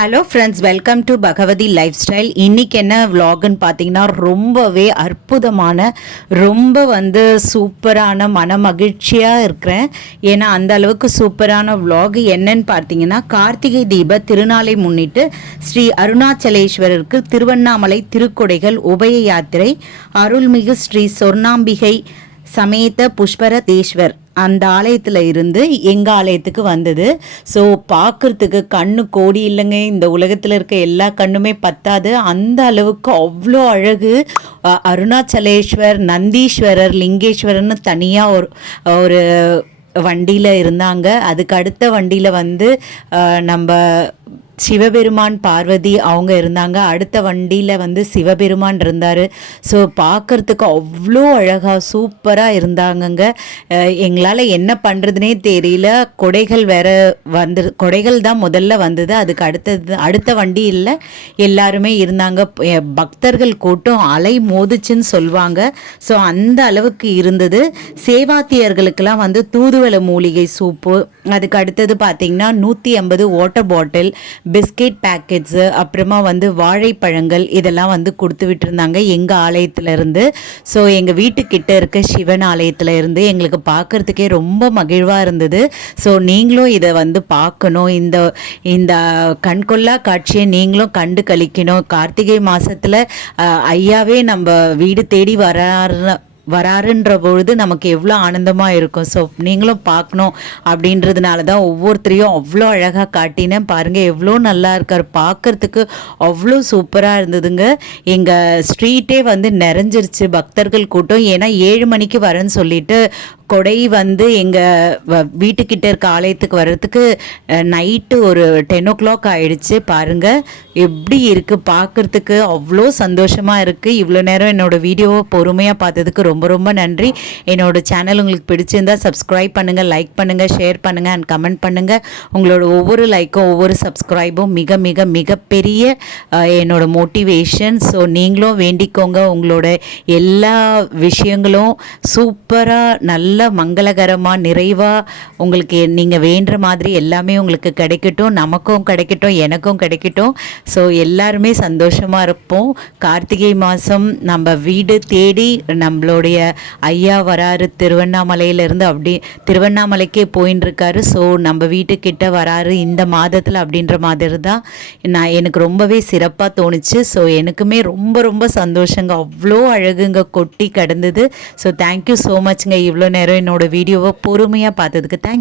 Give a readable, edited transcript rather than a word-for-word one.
Hello friends, welcome to Bhagavathi life style. இன்றைக்கி என்ன விலாகுன்னு பார்த்தீங்கன்னா ரொம்பவே அற்புதமான ரொம்ப சூப்பரான மன மகிழ்ச்சியாக இருக்கிறேன். ஏன்னா அந்த அளவுக்கு சூப்பரான விலாக் என்னன்னு பார்த்தீங்கன்னா, கார்த்திகை தீப திருநாளை முன்னிட்டு ஸ்ரீ அருணாச்சலேஸ்வரருக்கு திருவண்ணாமலை திருக்கொடைகள் உபய யாத்திரை அருள்மிகு ஸ்ரீ சொர்ணாம்பிகை சமேத புஷ்பரதேஸ்வர் அந்த ஆலயத்தில் இருந்து எங்கள் ஆலயத்துக்கு வந்தது. ஸோ பார்க்குறதுக்கு கண்ணு கோடி இல்லைங்க, இந்த உலகத்தில் இருக்க எல்லா கண்ணுமே பத்தாது, அந்த அளவுக்கு அவ்வளோ அழகு. அருணாச்சலேஸ்வர், நந்தீஸ்வரர், லிங்கேஸ்வரர்னு தனியாக ஒரு வண்டியில் இருந்தாங்க. அதுக்கு அடுத்த வண்டியில் நம்ம சிவபெருமான், பார்வதி அவங்க இருந்தாங்க. அடுத்த வண்டியில் சிவபெருமான் இருந்தார். ஸோ பார்க்குறதுக்கு அவ்வளோ அழகாக சூப்பராக இருந்தாங்கங்க. எங்களால் என்ன பண்ணுறதுனே தெரியல. கொடைகள் வேறு கொடைகள் தான் முதல்ல வந்தது. அதுக்கு அடுத்த வண்டியில் எல்லாருமே இருந்தாங்க. பக்தர்கள் கூட்டம் அலை மோதுச்சுன்னு சொல்லுவாங்க. ஸோ அந்த அளவுக்கு இருந்தது. சேவாத்தியர்களுக்கெல்லாம் தூதுவளை மூலிகை சூப்பு, அதுக்கு அடுத்தது பார்த்திங்கன்னா 150 வாட்டர் பாட்டில், பிஸ்கெட் பேக்கெட்ஸு, அப்புறமா வாழைப்பழங்கள் இதெல்லாம் கொடுத்து விட்டுருந்தாங்க எங்கள் ஆலயத்திலேருந்து. ஸோ எங்கள் வீட்டுக்கிட்ட இருக்க சிவன் ஆலயத்தில் இருந்து எங்களுக்கு பார்க்குறதுக்கே ரொம்ப மகிழ்வாக இருந்தது. ஸோ நீங்களும் இதை பார்க்கணும். இந்த கண்கொள்ளா காட்சியை நீங்களும் கண்டு கழிக்கணும். கார்த்திகை மாதத்தில் ஐயாவே நம்ம வீடு தேடி வராருன்ற பொழுது நமக்கு எவ்வளோ ஆனந்தமாக இருக்கும். ஸோ நீங்களும் பார்க்கணும் அப்படின்றதுனால தான் ஒவ்வொருத்தரையும் அவ்வளோ அழகாக காட்டினேன். பாருங்கள் எவ்வளோ நல்லா இருக்கார், பார்க்குறதுக்கு அவ்வளோ சூப்பராக இருந்ததுங்க. எங்கள் ஸ்ட்ரீட்டே நிறைஞ்சிருச்சு பக்தர்கள் கூட்டம். ஏன்னா 7 மணிக்கு வரேன்னு சொல்லிட்டு கொடை எங்கள் வீட்டுக்கிட்ட இருக்க ஆலயத்துக்கு வர்றதுக்கு நைட்டு ஒரு 10 o'clock ஆகிடுச்சு. பாருங்கள் எப்படி இருக்குது, பார்க்குறதுக்கு அவ்வளோ சந்தோஷமாக இருக்குது. இவ்வளோ நேரம் என்னோடய வீடியோவை பொறுமையாக பார்த்ததுக்கு ரொம்ப ரொம்ப நன்றி. என்னோடய சேனல் உங்களுக்கு பிடிச்சிருந்தா சப்ஸ்கிரைப் பண்ணுங்கள், லைக் பண்ணுங்கள், ஷேர் பண்ணுங்கள் அண்ட் கமெண்ட் பண்ணுங்கள். உங்களோட ஒவ்வொரு லைக்கும் ஒவ்வொரு சப்ஸ்கிரைபும் மிக மிக மிகப்பெரிய என்னோடய மோட்டிவேஷன். ஸோ நீங்களும் வேண்டிக்கோங்க, உங்களோட எல்லா விஷயங்களும் சூப்பராக நல்ல மங்களகரமாக நிறைவாக உங்களுக்கு நீங்கள் வேண்டுற மாதிரி எல்லாமே உங்களுக்கு கிடைக்கட்டும், நமக்கும் கிடைக்கட்டும், எனக்கும் கிடைக்கட்டும். ஸோ எல்லாருமே சந்தோஷமாக இருப்போம். கார்த்திகை மாதம் நம்ம வீடு தேடி நம்மளுடைய ஐயா வராரு. திருவண்ணாமலையிலேருந்து அப்படி திருவண்ணாமலைக்கே போயின்னு இருக்காரு. ஸோ நம்ம வீட்டுக்கிட்ட வராரு இந்த மாதத்தில் அப்படின்ற மாதிரி தான் எனக்கு ரொம்பவே சிறப்பாக தோணுச்சு. ஸோ எனக்குமே ரொம்ப ரொம்ப சந்தோஷங்க. அவ்வளோ அழகுங்க, கொட்டி கிடந்தது. ஸோ தேங்க்யூ ஸோ மச்ங்க. இவ்வளோ நேரம் என்னோடய வீடியோவை பொறுமையாக பார்த்ததுக்கு தேங்க்யூ.